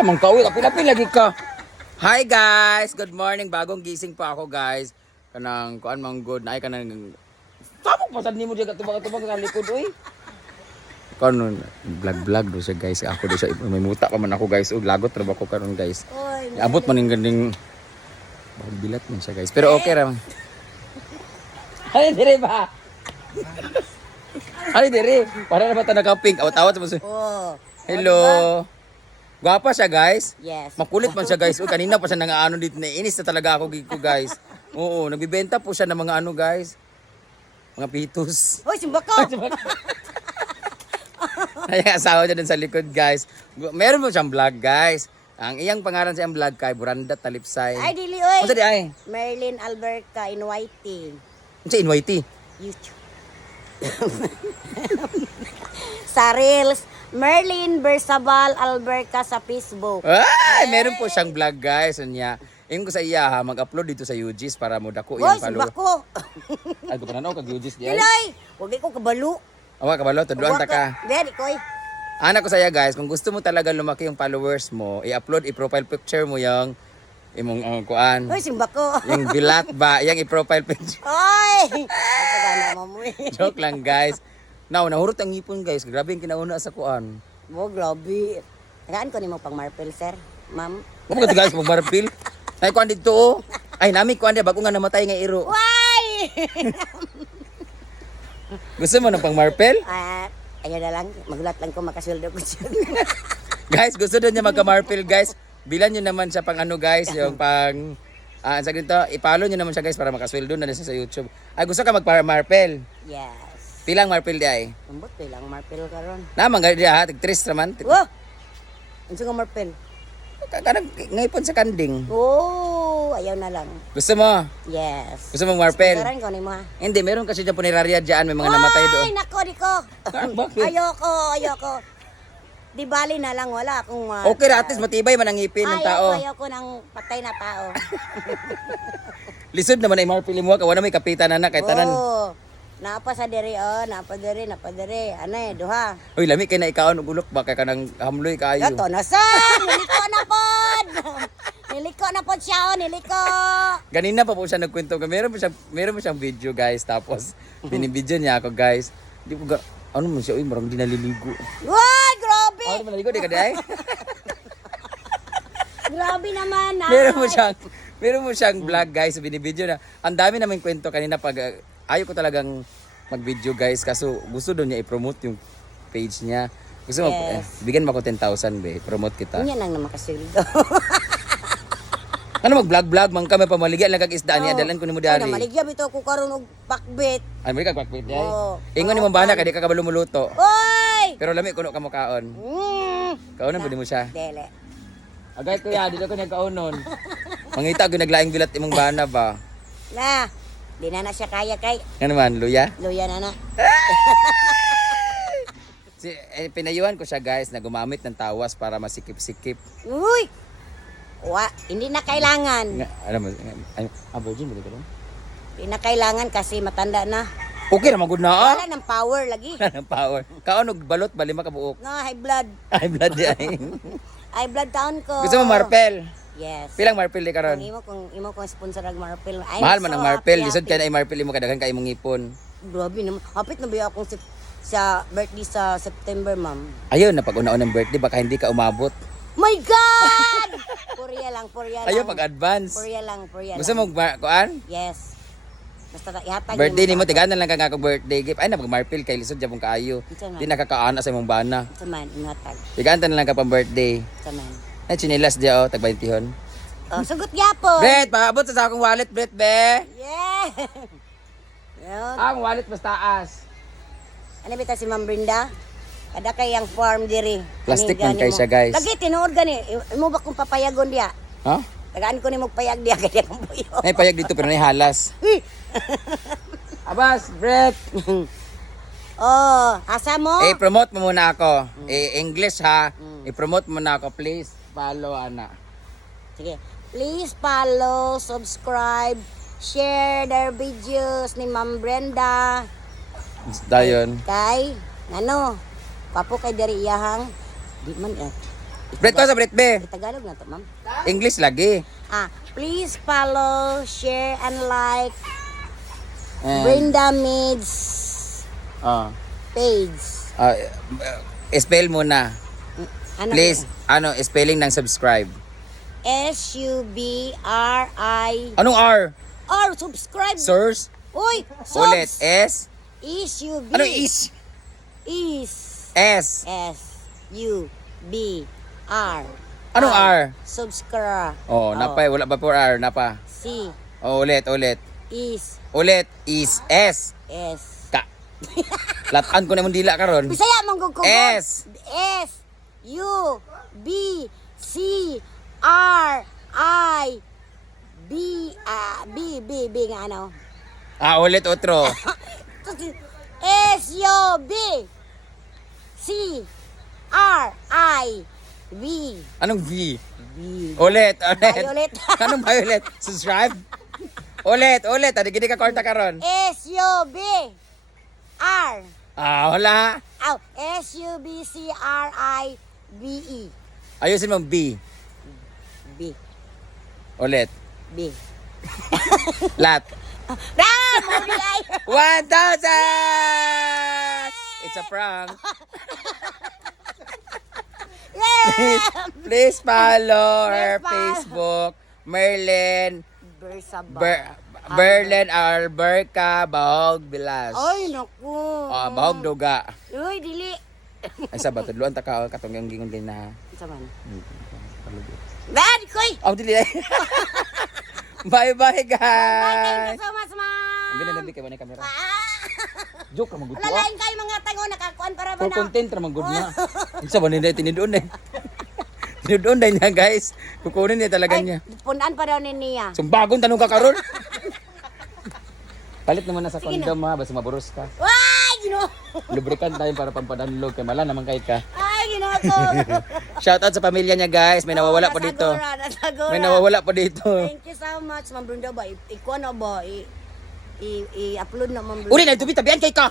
Sa mong kauwi, kapilapil lagi ka. Hi guys, good morning. Bagong gising pa ako guys. Kanang kuan mang good na ay kanang Tama pa sad nimo diya katubag-tubag sa likod oy. Kanon vlog-vlog do siya guys. Ako do siya may muta pa man ako guys. Ug lagot ra ba ko karon guys. Oy, Abot man ning Bakit bilat man siya guys. Pero okay ra man. Ay dire ba? Ay dire. Para na ba ta naka-pink? Awat-awat mo. Oh. Hello. Gwapa siya guys. Yes. Makulit man siya guys. Uy, kanina pa siya nang ano dito. Naiinis na talaga ako ko guys. Oo, nagbibenta po siya ng mga ano guys. Mga pitos. Hoy, simba ko. Ay, asawa niya dun sa likod guys. Gu- Meron mo siyang vlog guys. Ang iyang pangalan sa iyang vlog kay Buranda Talipsay. Ay, dili, oy. Ano di ay? Merlin Alberca in Whiting. Ano sa NYT? YouTube. sa Reels, Merlin Bersabal Alberca sa Facebook. Ay, meron po siyang vlog guys. Anya. Ingon ko sa iya ha, mag-upload dito sa UG's para mo dako iyang simba follow. ko. Ay, ko pa na kag UG's di ay. Dilay. Huwag di ko kabalo. Awa kabalo, tudloan ta ka. Dili ko, eh. Anak ko saya guys, kung gusto mo talaga lumaki yung followers mo, i-upload, i-profile picture mo yung imong uh, kuan. Hoy, simba ko. Yung bilat ba, yung i-profile picture. Oy! Joke lang guys. Now, nahurot ang ngipon guys. Grabe yung kinauna sa kuan. Mo, grabe. Tagaan ko ni mo pang marple, sir. Ma'am. Kung ka guys, magmarpil. Ay, kuan dito oh. Ay, nami kuan di, bago nga namatay nga iro. Why? Gusto mo ng pang marpel? Ah, ayun na lang. Magulat lang ko makasweldo ko siya. Guys, gusto doon niya magka-marpel guys. Bilan nyo naman siya pang ano guys, yung pang... Ah, sa ganito, ipalo nyo naman siya guys para makasweldo na siya sa YouTube. Ay, gusto ka magpa-marpel. yes. Pilang marpel di ay? Ambot ko lang marpel karon. Naman gadi ha, tig tres naman. Tig- Wo! Unsa ka marpel? Ka- Kanang ngaypon sa kanding. Oh, ayaw na lang. Gusto mo? Yes. Gusto mong marpel? Karan ko ni mo. ha? Hindi, meron kasi dyan punerarya dyan, may mga namatay doon. Ay, nako, di ko. Ah, bakit? ayoko, ayoko. Di bali na lang, wala akong... ah, Okay ra, at least matibay man ang ngipin ng ayoko, tao. ayoko ng patay na tao. Lisod naman ay marpel mo, kawa na may kapitan na na, kay tanan. Oh, napa sa diri, oh, napa diri, napa diri. Eh, duha. Uy, lami kay na ikaon og ulok ba kay kanang hamloy kayo. Yato na sa, niliko na pod. niliko na pod siya, oh, niliko. Ganina pa po siya nagkwento. Meron po siya, meron po siyang video, guys. Tapos binibidyo niya ako, guys. Di ko ga ano man siya, uy, marang di naliligo. Why, grabe. Ano man naligo, di ka di ay? Grabe naman. ah. meron mo siyang, meron mo siyang vlog, guys. Binibidyo na. Ang dami namin kwento kanina pag, ayaw ko talagang mag-video, guys. Kaso gusto doon niya i-promote yung page niya. Gusto mo, eh, Yes. bigyan mo ako 10,000, be. Promote kita. Yan lang na makasildo. Ano mag-vlog-vlog, man kami pamaligyan lang kag isda niya. Dalan ko ni mo Ano, dari. maligya bito ko karon og pakbit. Ay, may kagpakpit di ay. Oo. Ingon ni mo bana, kadi ka kabalo muluto. Oy! Pero lami kuno ka mo kaon. Mm. Kaonan pwede mo siya. Dele. Agay kuya, dito ko nagkaonon. Mangita ko naglaing bilat imong bana ba? Na, di na na siya kaya kay Nga naman, luya. luya na na. Si, eh, pinayuhan ko siya guys na gumamit ng tawas para masikip-sikip. Uy! Wa, hindi na kailangan. Nga, ano mo, ah, virgin mo dito Hindi na kailangan kasi matanda na. Okay naman, good na ah. Wala ng power lagi. Wala ng power. Kaon og balot, ba lima ka buok. No, high blood. Ay, blood di ay. High blood taon ko. Gusto mo marpel? Yes. Pilang marpel di Kung karon? imo kung imo kung sponsor ang marpel. I'm Mahal man so ang happy, Lisod kay na ay marpel mo kadaghan kay imong ngipon. Grabe naman. Hapit na ba akong sep- sa birthday sa September, ma'am? Ayaw na pag una-unang birthday baka hindi ka umabot. My God! Purya lang, purya lang. Ayaw pag advance. Purya lang, purya Gusto lang. mo mar- kuan? Yes. Basta ta- ihatag Birthday nimo tiganan lang ka nga kag birthday gift. Ay na pag marpil kay lisod jabong kaayo. Di nakakaana sa imong bana. Sa man, ihatag. Tigaan na lang ka pang birthday. Sa man. Ay chinilas dia oh tag 20 Oh, sugot gyapon. Brett, paabot sa akong wallet, Brett, be. Yeah. Yun. Ah, Ang wallet mas taas. Ano bita si Ma'am Brenda? Kada kay ang farm diri. Plastic man kay siya, guys. Lagi tinuod gani. Imo ba kung papayagon diya? Ha? Tagaan ko ni mo payag diya kaya ang buyo. Nay payag dito pero nay halas. Abas, Brett. oh, asa mo? Eh, promote mo muna ako. Eh, English ha. I-promote mo na ako, please. Follow, ana. Sige. Please follow, subscribe, share their videos ni Ma'am Brenda. Dayon. Kay, ano, papo kay dari iyahang, di man eh. Bret ko sa Bret be. Tagalog na to, ma'am. English lagi. Ah, please follow, share, and like And, Brenda Mids ah, page. ah, spell mo na. Ano Please, ano, spelling ng subscribe. S-U-B-R-I Anong R? or subscribe. Sirs? Uy, Ulit. subs. S? S-U-B. Ano is? Is. S. S. U. B. R. Anong. R? Subscribe. Oh, napay. Wala pa po R. Napa. C. Oh, ulit, ulit. Is. Ulit. Is. S. S. Ka. Latan ko na mong dila karon. Bisaya mong gugugod. S. S. U. B. C. R. I. B. Ah, B. B. B nga ano. Ah, ulit, otro. S. U. B. C. R. I. V. Anong V? V. Ulit, ulit. Violet. Anong violet? Subscribe? ulit, ulit. Adi gini ka korta karon. S. U. B. R. Ah, wala. Aw, S U B C R I B E. Ayusin mo B. B. Ulit. B. Lat. Ram! Mabigay! 1,000! It's a prank. Yeah! Please follow her Please follow. Facebook. Merlin. Bersaba. Ber, Berlin Alberca Bahog Bilas. Ay, naku. Ah, Bahog Duga. Uy, dili. Ay sa ba tudluan ta ka katong yung gingon din na. Sa man. Dad, koy! Oh, dili. bye bye Bye, thank guys. you so much, ma'am. Ang binanabi kay ni kamera? Ah! Joke ra magutu ah. Lalain kayo mga tango, nakakuan para ba For na? content ra man gud na. Unsa ba nila tinidoon eh. Tinidoon na niya guys. Kukunin niya talaga niya. Punan pa daw ni niya. So bagong tanong ka karon. Palit naman na sa condom ha, basta maburos ka. Ay, gino! Lubricant tayo para pampadunlog kay mala naman kahit ka. Ay, gino ko. Shout out sa pamilya niya guys, may nawawala pa dito. Nasagura. May nawawala pa dito. Thank you so much, Ma'am Brenda ba? I- Ikuha na ba? I-upload na, Ma'am Brenda. Uli na tubi tabian kay ka.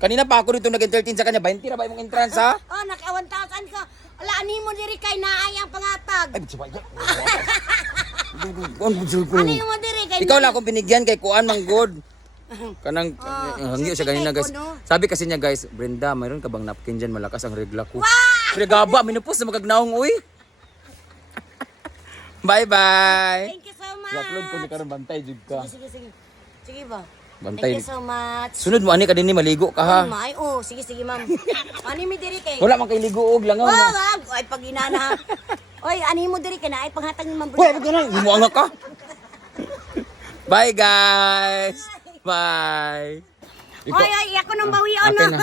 Kanina pa ako dito nag-entertain sa kanya, 20 ra ba imong entrance ha? Oh, naka 1,000 ka. Wala, ani mo diri kay naay ang pangatag. Ay, bitsa ba mo diri kay Ikaw lang akong binigyan kay Kuan Mang Good. Kanang uh, hangyo siya ganina guys. Sabi kasi niya guys, Brenda, mayroon ka bang napkin dyan? Malakas ang regla ko. Pero gaba, minupos na magagnaong uy. bye bye. Thank you so much. I-upload ko ni karon bantay jud ka. Sige, sige, sige. Sige ba? Bantay. Thank you so much. Sunod mo ani ka dinhi maligo ka ha. Oh, my. Oh, sige, sige, ma'am. Ani mi diri kay. Wala man kay ligoog langaw Oh, na. wag. Ay, pag inana. Oy, ani mo diri kay naay panghatag ni Ma'am abot ka na. Gumawa ka. Bye guys. Bye. Ikaw, Oy, oy, ako nang bawion okay na. na.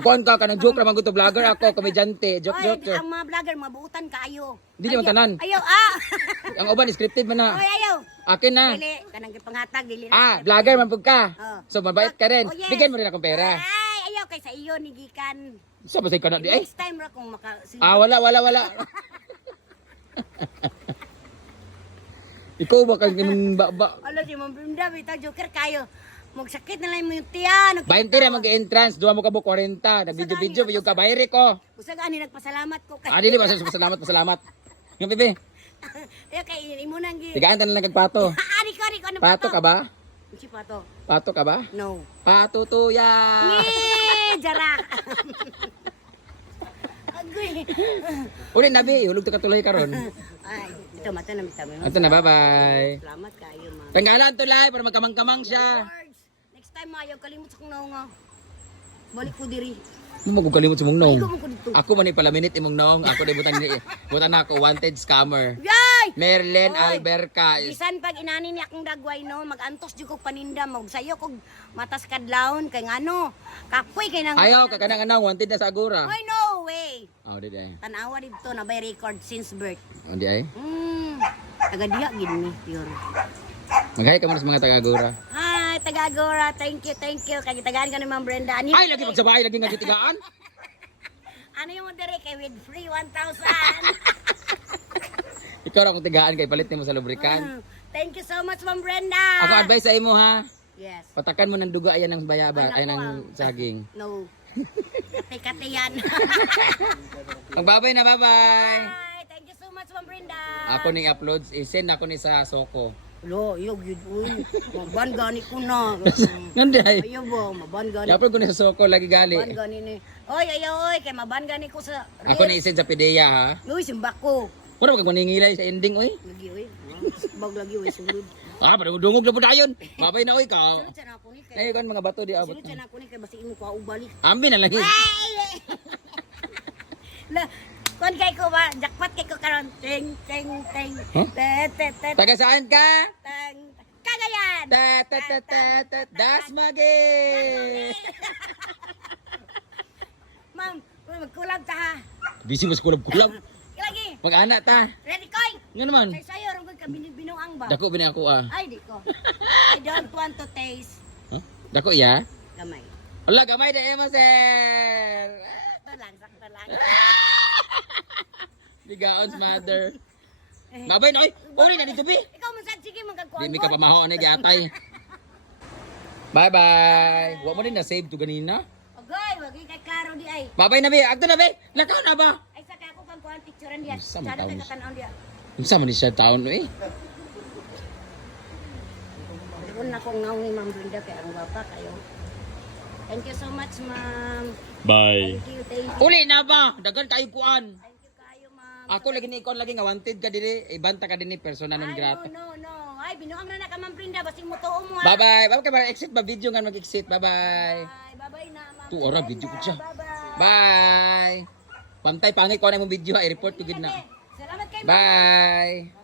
Ako ang ka kanang joke ra man to vlogger ako, komedyante, joke Oy, joke. ang mga vlogger mabuutan kaayo. Di naman tanan. Ayaw, ah. Ang uban scripted man na. Oy, ayaw. Akin na. Dili, kanang panghatag dili. na Ah, vlogger man pud ka. Oh. So mabait ka rin. Oh, yes. Bigyan mo rin akong pera. Ay, ayaw kay sa iyo ni gikan. Sa ba say kana di ay? Next time ra kung maka Ah, wala wala wala. Ikaw ba kang ba, ba? Alo si Ma'am Brenda, bitaw joker kayo. Magsakit na lang mo yung tiyan. 20 ra mag-entrance, duha mo ka mo 40. Nag-video-video yung ka bayre ko. Usag ani nagpasalamat ko kay. Ah, dili ba salamat salamat. Yung bebe, Ayaw kay imo nang gi. tigaan ta na lang kagpato. Ah, ari ko, ari ko. Ano Pato ka ba? Si pato. Pato ka ba? No. Pato to ya. Yee! Jarak! Agoy! Uli nabi, hulog to katuloy karon. Ay, ito, mata na mita. Ato na, bye-bye. Salamat kayo, ma'am. Tanggalan to live para magkamang-kamang siya. Words. Next time, ayaw kalimut sa kong naunga. Balik ko diri. Mo magkalimot sa mong dito. Ako man pala minute imong nong. Ako na butan butan na ako wanted scammer. Yay! Merlin Oy. Alberca is Bisan pag inani ni akong dagway no, magantos jud kog paninda mag sayo kog matas kadlawon kay ngano. Kapoy kay nang Ayaw ka kanang anang wanted na sa agura. Oy no way. Oh, di ay. Tanawa dito na by record since birth. Oh, di ay. Hmm. Taga diha gid ni pure. Maghay ka muna sa mga taga-agura. Hi, Tagagora. Thank you, thank you. Kaya tagaan ka ni Ma'am Brenda. Ano, Ay, lagi magsabahay, lagi nga gitigaan. ano yung dire kay with free 1,000? Ikaw ra kung tigaan kay palit mo sa lubricant. Mm. Thank you so much, Ma'am Brenda. Ako advice sa imo ha. Yes. Patakan mo ng duga ayan ng bayaba, Ay, ng ah. saging. No. Kate-kate yan. Magbabay na, bye-bye. Bye. Thank you so much, Ma'am Brenda. Ako ni upload, i-send ako ni sa Soko. Lo, yo gid uy. Maban gani ko na. Ngandi ay. Ayo ba, maban gani. I-upload ko ni sa Soko, lagi gali. Maban gani ni. Oy, ayo oy, kay maban gani ko sa Ako ni i-send sa PDEA ha. Uy, simbak ko. Wala kang maningilay sa ending, oy? Lagi uy. Bag lagi uy sulod. Ah, pero dungog na po tayo. Babay na, oy ka. Sulod siya na ako ni kay. Kan mga bato di abot Sulod siya na. ako ni kay basi imo ko ubali. Ambi na lang. eh. La, kon kay ko ba, jackpot kay ko karon. Ting ting ting. Huh? Te te te Taga saan ka? tang. Kagayan. Ta ta ta ta ta Dasmage. Ma'am, uy, magkulag ta ha. Busy mas kulab-kulab. Mag-ana ta. Ready koy. Nga naman. Say sayo ron ka binuang ba? Dako bini ako ah. Ay, di ko. I don't want to taste Huh? Dako ya. gamay. Wala gamay na emo sir. Sakto lang, sakto lang. Bigaon mother. Babay na oy. Uli na dito bi. Ikaw man sad sige magkagkuan Di mi ka pamaho ani giatay. Bye bye. Wa mo din na save to ganina. Agay, wag kay klaro di ay. Babay na bi. Agto na bi. Lakaw na ba? Ay sa kay ako kang kuan picturean diya. Sa Sada matawag. kay katan diya. Unsa man ni siya taon eh? Doon na kong ngaw ni Ma'am Brenda kay ang bata kayo. Thank you so much, ma'am. Bye. Thank you, thank you. Uli na ba? Dagan kayo kuan. Thank you kayo, ma'am. Ako lagi ni ikon lagi nga wanted ka diri, ibanta ka dinhi persona non Ay, grata. no, no, no. Ay, binuang na na ka, Ma'am Brenda. Basing mo tuo mo? Bye bye. Bye bye exit ba video nga mag-exit. Bye bye. Bye, bye-bye na, Ma'am Tu ora video ko siya. Bye-bye. Bye. Pantay pangit ko na imong video i-report ko gid na. Salamat kay. Bye.